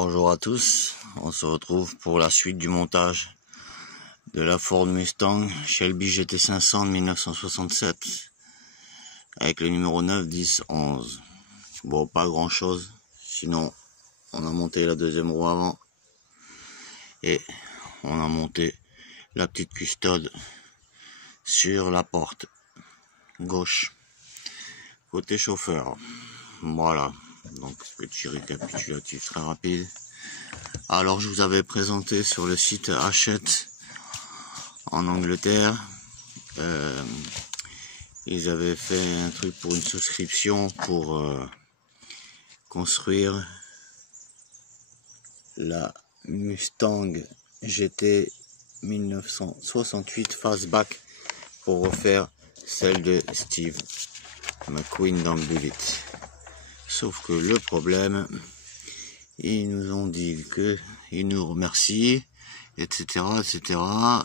Bonjour à tous, on se retrouve pour la suite du montage de la Ford Mustang Shelby GT500 de 1967 avec le numéro 9, 10, 11. Bon, pas grand chose, sinon on a monté la deuxième roue avant et on a monté la petite custode sur la porte gauche côté chauffeur. Voilà, donc petit récapitulatif très rapide. Alors je vous avais présenté sur le site Hachette en Angleterre, ils avaient fait un truc pour une souscription pour construire la Mustang GT 1968 Fastback pour refaire celle de Steve McQueen dans le Bullitt. Sauf que le problème, ils nous ont dit que ils nous remercient, etc., etc.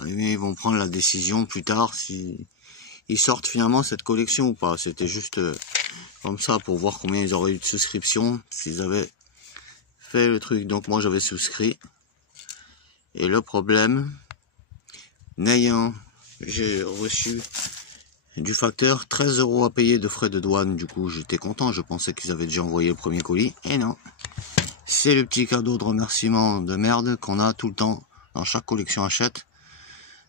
Mais ils vont prendre la décision plus tard si ils sortent finalement cette collection ou pas. C'était juste comme ça pour voir combien ils auraient eu de souscription s'ils avaient fait le truc. Donc moi j'avais souscrit. Et le problème, j'ai reçu du facteur 13 € à payer de frais de douane. Du coup j'étais content, je pensais qu'ils avaient déjà envoyé le premier colis. Et non, c'est le petit cadeau de remerciement de merde qu'on a tout le temps dans chaque collection Hachette.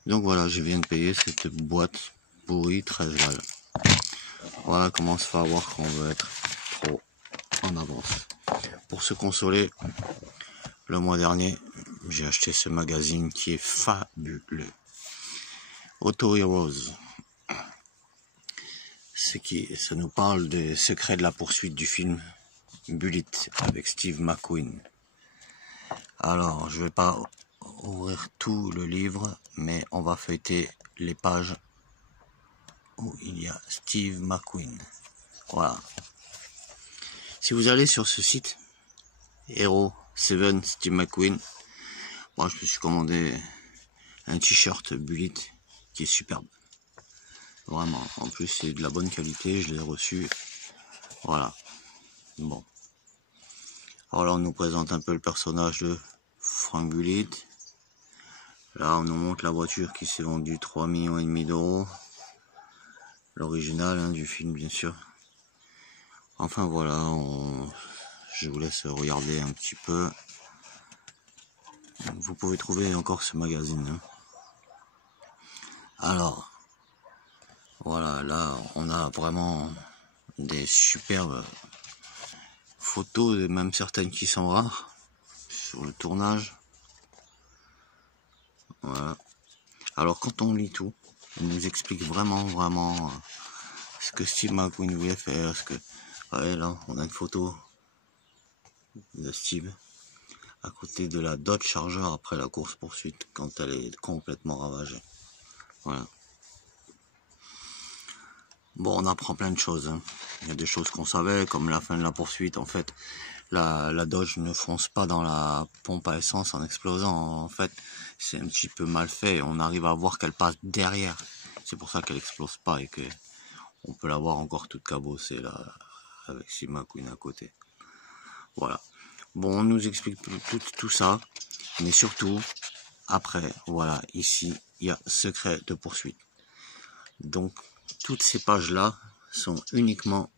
Donc voilà, je viens de payer cette boîte pourrie, 13 balles. Voilà comment on se fait avoir quand on veut être trop en avance. Pour se consoler, le mois dernier, j'ai acheté ce magazine qui est fabuleux. Auto Heroes. Ça nous parle des secrets de la poursuite du film Bullitt avec Steve McQueen. Alors, je vais pas ouvrir tout le livre, mais on va feuilleter les pages où il y a Steve McQueen. Voilà. Si vous allez sur ce site, Hero 7 Steve McQueen, moi je me suis commandé un t-shirt Bullitt qui est superbe. Vraiment. En plus, c'est de la bonne qualité, je l'ai reçu. Voilà. Bon. Alors là, on nous présente un peu le personnage de Frank Bullitt. Là, on nous montre la voiture qui s'est vendue 3,5 millions d'euros. L'original du film, bien sûr. Enfin, voilà. Je vous laisse regarder un petit peu. Vous pouvez trouver encore ce magazine. Alors, voilà. Là, on a vraiment des superbes photos, même certaines qui sont rares, sur le tournage. Voilà. Alors quand on lit tout, on nous explique vraiment ce que Steve McQueen voulait faire. Ouais, là, on a une photo de Steve à côté de la Dodge Charger après la course poursuite, quand elle est complètement ravagée. Voilà. Bon, on apprend plein de choses. Il y a des choses qu'on savait, comme la fin de la poursuite. En fait, la Dodge ne fonce pas dans la pompe à essence en explosant. En fait, c'est un petit peu mal fait. On arrive à voir qu'elle passe derrière. C'est pour ça qu'elle explose pas et que on peut la voir encore toute cabossée là, avec Steve McQueen à côté. Voilà. Bon, on nous explique tout ça, mais surtout, après, voilà, ici, il y a secret de poursuite. Donc, toutes ces pages-là sont uniquement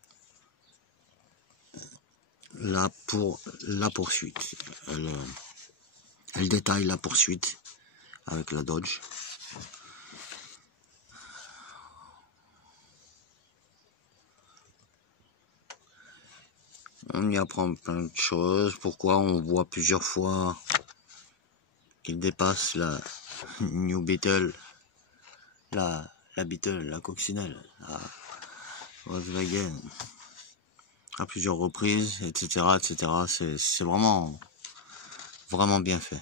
là pour la poursuite. Elle détaille la poursuite avec la Dodge. On y apprend plein de choses. Pourquoi on voit plusieurs fois qu'il dépasse la New Beetle, la Beetle, la coccinelle, la Volkswagen à plusieurs reprises, etc., etc. C'est vraiment bien fait.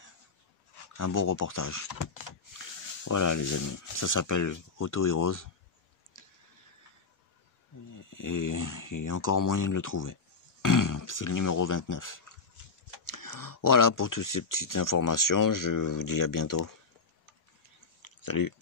Un beau reportage. Voilà les amis, ça s'appelle Auto Heroes. Et il y a encore moyen de le trouver. C'est le numéro 29. Voilà pour toutes ces petites informations, je vous dis à bientôt. Salut.